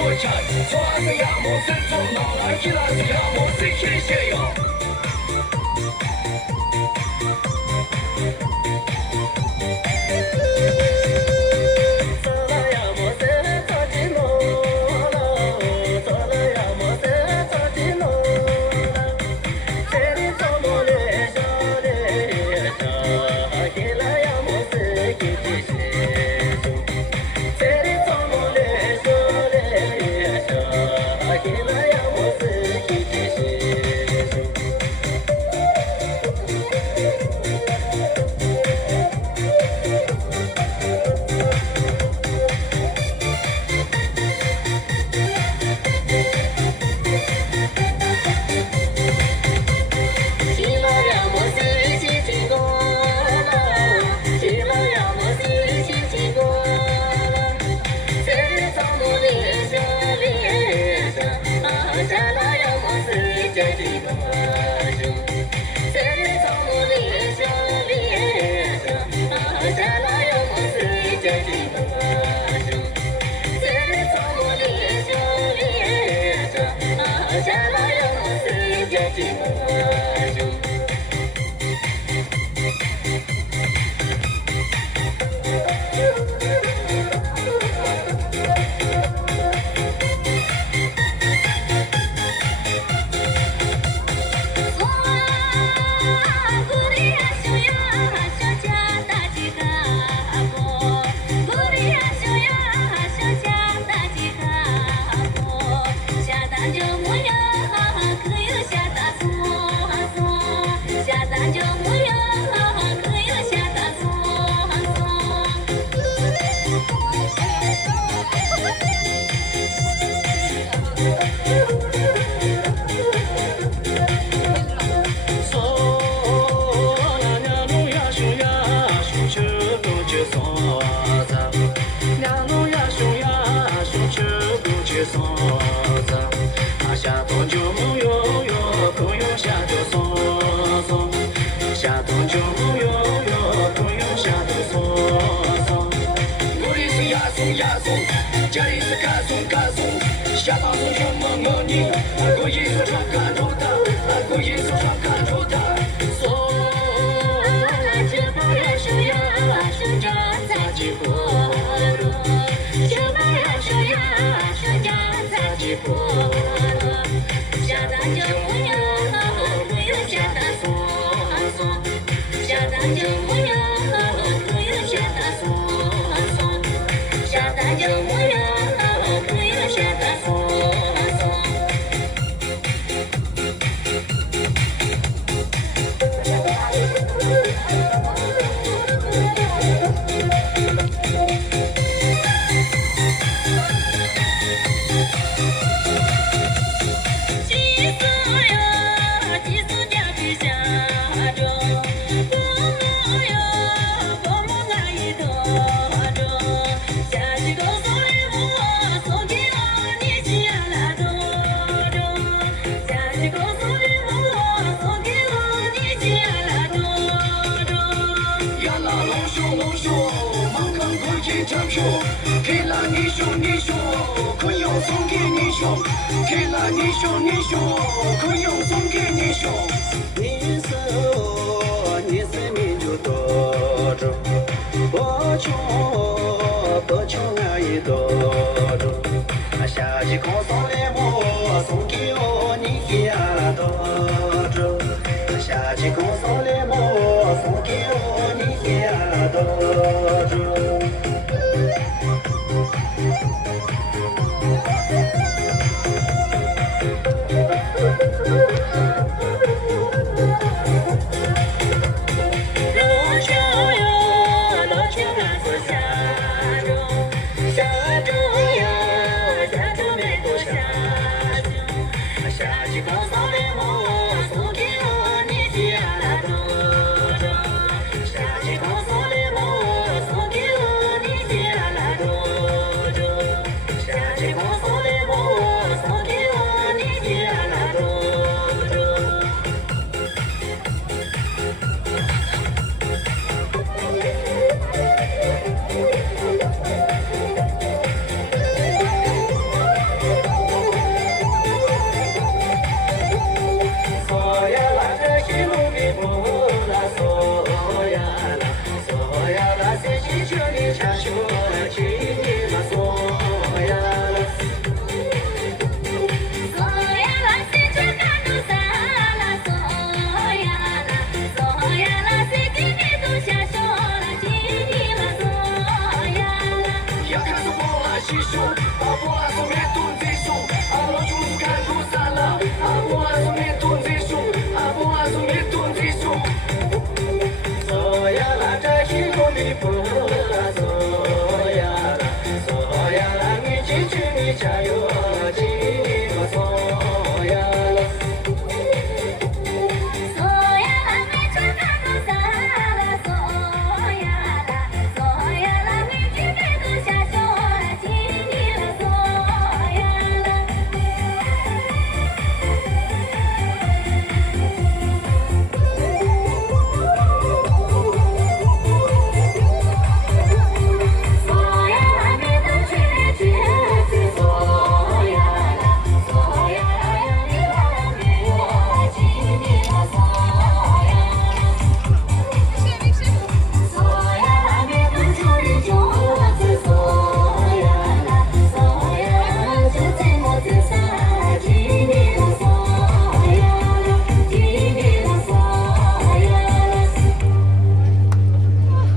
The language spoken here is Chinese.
说起来，说是亚莫森从哪来起来是亚莫森谢谢哟。家里是干松干松，下班后什么我你，我一手穿干着的，我一手穿干着的。说这把人手呀，手掌在几活路，这把人手呀，手掌在几活路，下单就不要，不用下单说说，下单就不要，不用下单说说，下单就不要。给了你兄你兄，可用送给你兄。给了你兄你兄，可用送给你兄。你手你生命就多着，不穷俺也多着。下季空送来我送给我你也多着。下季空送来我送给我你也多着。加油，吉马松。